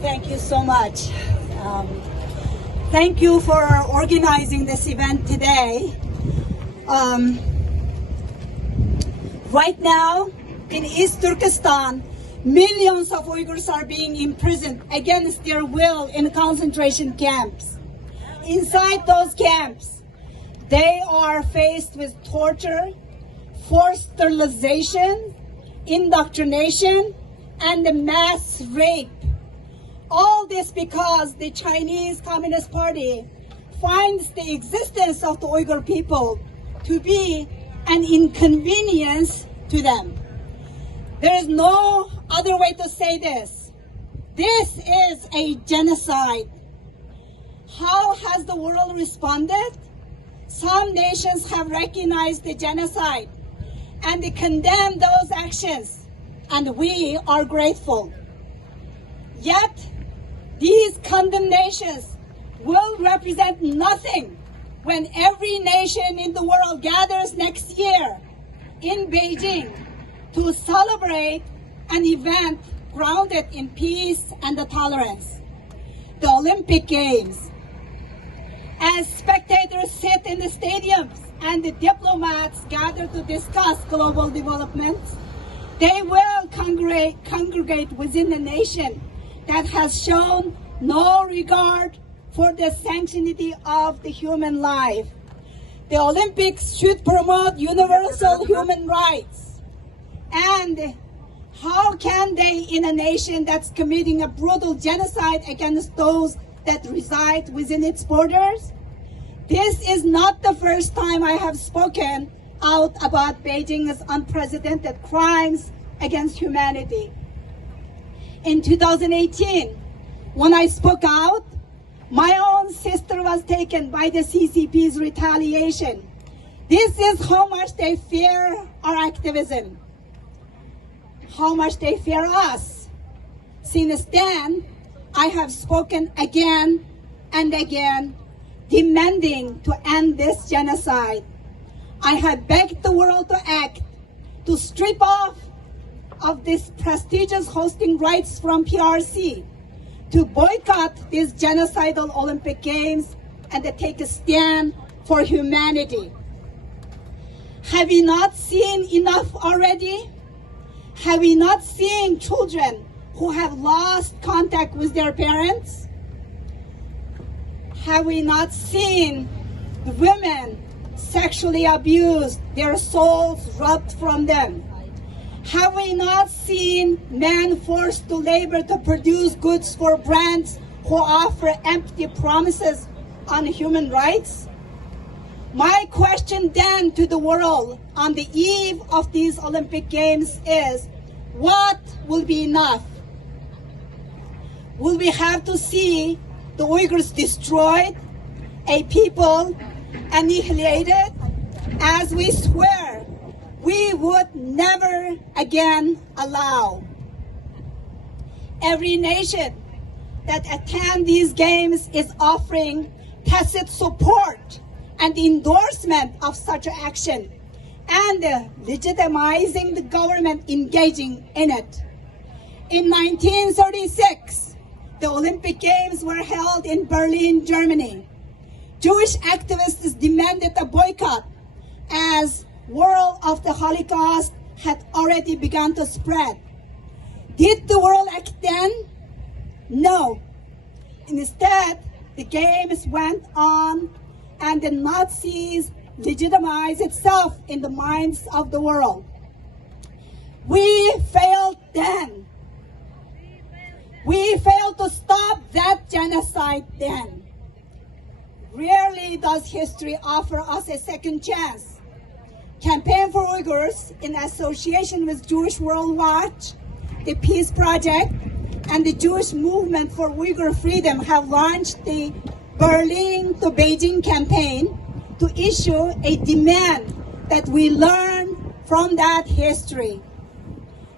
Thank you so much. Thank you for organizing this event today. Right now, in East Turkestan, millions of Uyghurs are being imprisoned against their will in concentration camps. Inside those camps, they are faced with torture, forced sterilization, indoctrination, and mass rape. All this because the Chinese Communist Party finds the existence of the Uyghur people to be an inconvenience to them. There is no other way to say this. This is a genocide. How has the world responded? Some nations have recognized the genocide and they condemn those actions, and we are grateful. Yet, these condemnations will represent nothing when every nation in the world gathers next year in Beijing to celebrate an event grounded in peace and tolerance, the Olympic Games. As spectators sit in the stadiums and the diplomats gather to discuss global developments, they will congregate within a nation that has shown no regard for the sanctity of the human life. The Olympics should promote universal human rights. And how can they, in a nation that's committing a brutal genocide against those that reside within its borders? This is not the first time I have spoken out about Beijing's unprecedented crimes against humanity. In 2018, when I spoke out, my own sister was taken by the CCP's retaliation. This is how much they fear our activism, how much they fear us. Since then, I have spoken again and again, demanding to end this genocide. I have begged the world to act, to strip off of this prestigious hosting rights from PRC, to boycott these genocidal Olympic Games, and to take a stand for humanity. Have we not seen enough already? Have we not seen children who have lost contact with their parents? Have we not seen women sexually abused, their souls robbed from them? Have we not seen men forced to labor to produce goods for brands who offer empty promises on human rights? My question then to the world on the eve of these Olympic Games is, what will be enough? Will we have to see the Uyghurs destroyed, a people annihilated, as we swear we would never again allow? Every nation that attends these games is offering tacit support and endorsement of such action and legitimizing the government engaging in it. In 1936, the Olympic Games were held in Berlin, Germany. Jewish activists demanded a boycott as word of the Holocaust had already begun to spread. Did the world act then? No. Instead, the games went on and the Nazis legitimized itself in the minds of the world. We failed then. We failed to stop that genocide then. Rarely does history offer us a second chance. Campaign for Uyghurs, in association with Jewish World Watch, the Peace Project, and the Jewish Movement for Uyghur Freedom have launched the Berlin to Beijing campaign to issue a demand that we learn from that history.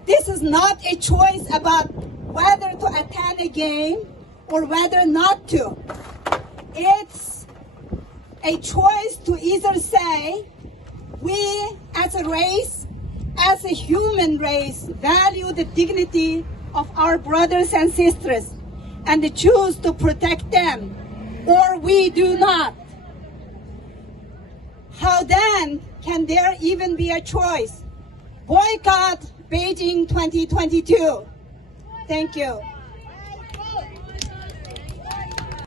This is not a choice about whether to attend a game or whether not to. It's a choice to either say, we as a race, as a human race, value the dignity of our brothers and sisters and choose to protect them, or we do not, how then can there even be a choice? Boycott Beijing 2022. Thank you.